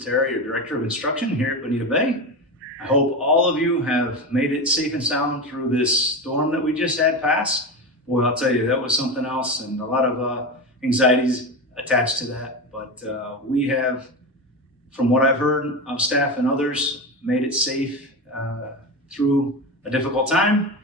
Sutera, your Director of Instruction here at Bonita Bay. I hope all of you have made it safe and sound through this storm that we just had pass. Boy, I'll tell you, that was something else, and a lot of anxieties attached to that. But we have, from what I've heard of staff and others, made it safe through a difficult time.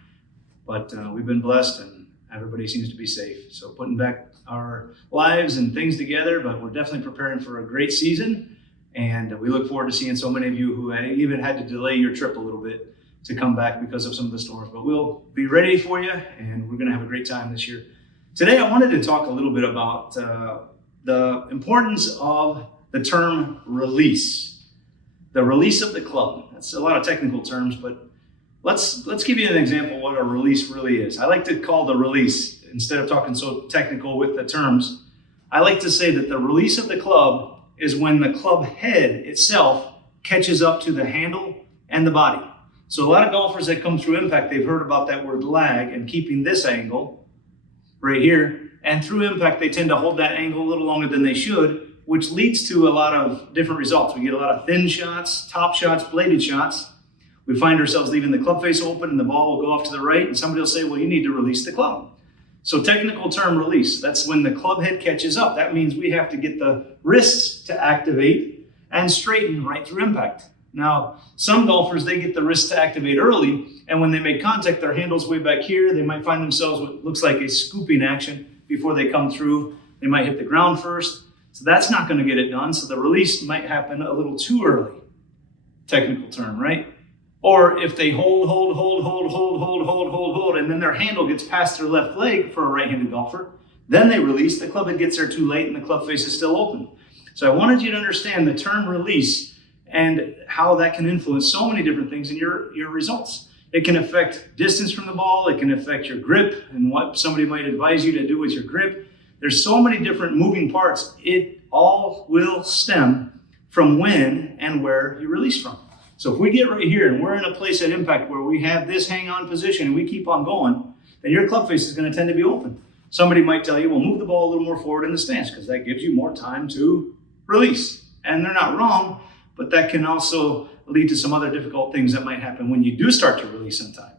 But we've been blessed, and everybody seems to be safe. So putting back our lives and things together, but we're definitely preparing for a great season. And we look forward to seeing so many of you who even had to delay your trip a little bit to come back because of some of the storms. But we'll be ready for you, and we're going to have a great time this year. Today, I wanted to talk a little bit about the importance of the term release. The release of the club. That's a lot of technical terms, but let's give you an example of what a release really is. I like to call the release, instead of talking so technical with the terms, I like to say that the release of the club is when the club head itself catches up to the handle and the body. So a lot of golfers that come through impact, they've heard about that word lag and keeping this angle right here. And through impact, they tend to hold that angle a little longer than they should, which leads to a lot of different results. We get a lot of thin shots, top shots, bladed shots. We find ourselves leaving the club face open and the ball will go off to the right, and somebody will say, well, you need to release the club. So technical term release, that's when the club head catches up. That means we have to get the wrists to activate and straighten right through impact. Now, some golfers, they get the wrists to activate early, and when they make contact, their handle's way back here. They might find themselves what looks like a scooping action before they come through. They might hit the ground first. So that's not going to get it done. So the release might happen a little too early. Technical term, right? Or if they hold, and then their handle gets past their left leg for a right-handed golfer, then they release, the club head gets there too late and the club face is still open. So I wanted you to understand the term release and how that can influence so many different things in your results. It can affect distance from the ball, it can affect your grip and what somebody might advise you to do with your grip. There's so many different moving parts. It all will stem from when and where you release from. So if we get right here and we're in a place at impact where we have this hang-on position and we keep on going, then your club face is going to tend to be open. Somebody might tell you, well, move the ball a little more forward in the stance because that gives you more time to release. And they're not wrong, but that can also lead to some other difficult things that might happen when you do start to release in time.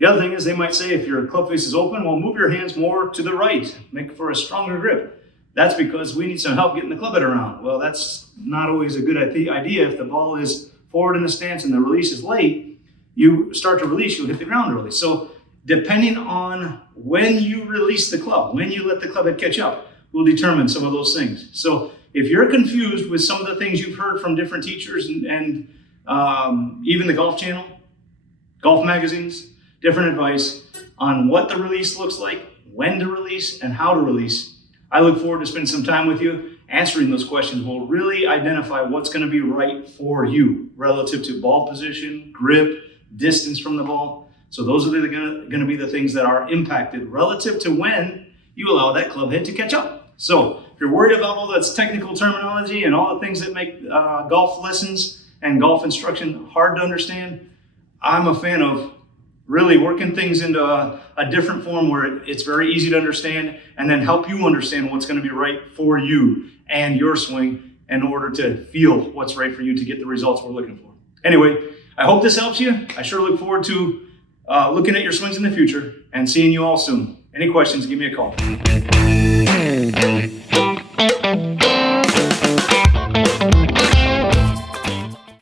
The other thing is they might say if your club face is open, well, move your hands more to the right, make for a stronger grip. That's because we need some help getting the club head around. Well, that's not always a good idea if the ball is forward in the stance and the release is late, you start to release, you'll hit the ground early. So depending on when you release the club, when you let the club head catch up, will determine some of those things. So if you're confused with some of the things you've heard from different teachers and even the Golf Channel, golf magazines, different advice on what the release looks like, when to release, and how to release, I look forward to spending some time with you. Answering those questions will really identify what's going to be right for you relative to ball position, grip, distance from the ball. So those are going to be the things that are impacted relative to when you allow that club head to catch up. So if you're worried about all that technical terminology and all the things that make golf lessons and golf instruction hard to understand, I'm a fan of really working things into a different form where it's very easy to understand and then help you understand what's going to be right for you and your swing in order to feel what's right for you to get the results we're looking for. Anyway, I hope this helps you. I sure look forward to looking at your swings in the future and seeing you all soon. Any questions, give me a call.